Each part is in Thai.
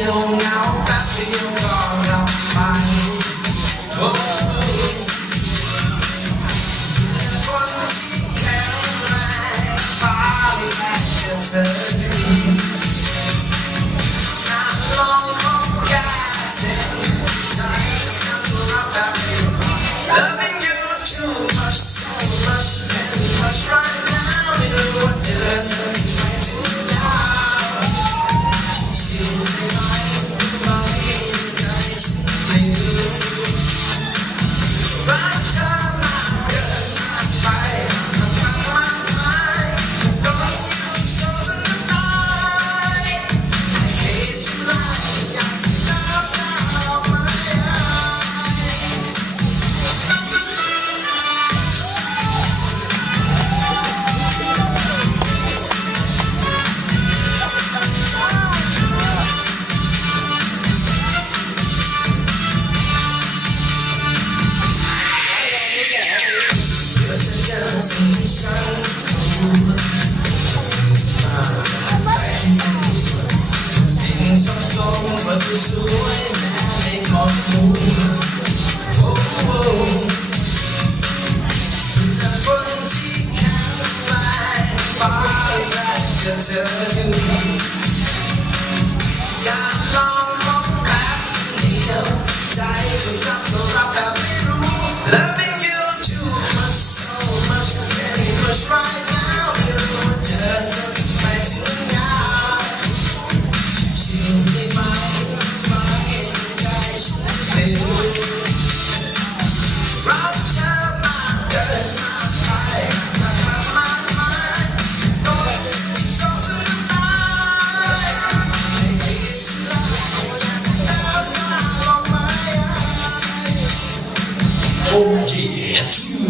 till now.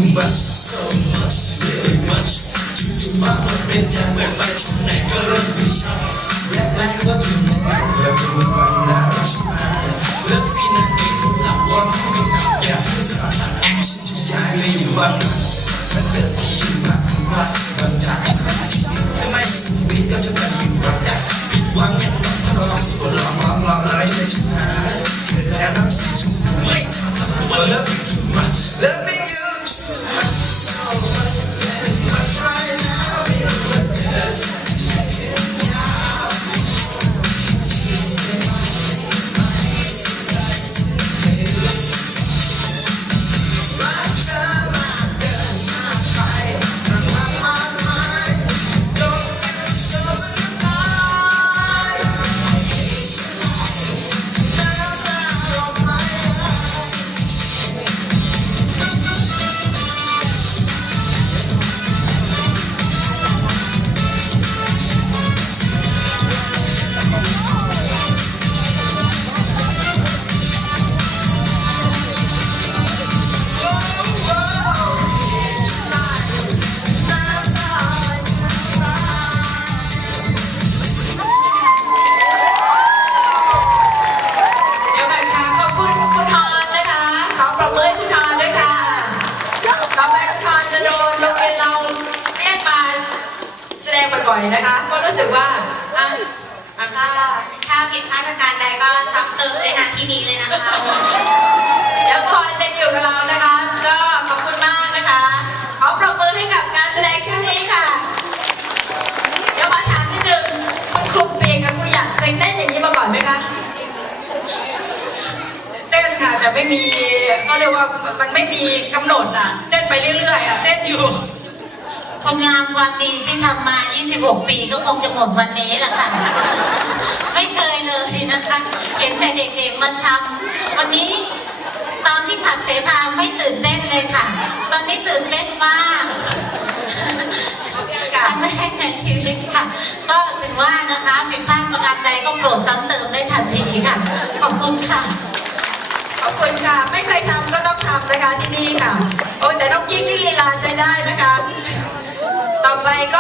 OG too much so much very much จู่ๆมามันเป็นแทนเหมือนไปช่วงไหนก็เริ่มไม่ชอบแรกๆว่าถึงยังไงแล้วจะมีความน่ารักใช่ไบ่อยๆนะคะเพราะรู้สึกว่าอะอะก็ถ้าผิดพลาดประการใดก็ซ้ำเติมเลยค่ะที่นี้เลยนะคะ เดี๋ยวทอนยังอยู่กับเรานะคะ ก็ขอบคุณมากนะคะ ขอปรบมือให้กับการแสดงชุดนี้ค่ะ เดี๋ยวมาถามนิดนึงคุณครูเปียกับครูหยาดเคยเต้นอย่างนี้มาก่อนไหมคะ เต้นค่ะแต่ไม่มีก็เรียกว่ามันไม่มีกำหนดอะ เต้นไปเรื่อยๆอะเต้นอยู่ คนงามความดีที่ทำมา 26 ปีก็คงจะหมดวันนี้แหละค่ะ ไม่เคยเลยนะคะ เห็นแต่เด็กๆมันทำวันนี้ตอนที่ผักเสภาไม่ตื่นเต้นเลยค่ะ ตอนนี้ตื่นเต้นมากครั้งแรกในชีวิตค่ะ ก็ถึงว่านะคะผิดพลาดประการใดก็โปรดซ้ำเติมได้ทันทีค่ะ ขอบคุณค่ะ ขอบคุณค่ะ ไม่เคยทำก็ต้องทำนะคะที่นี่ค่ะ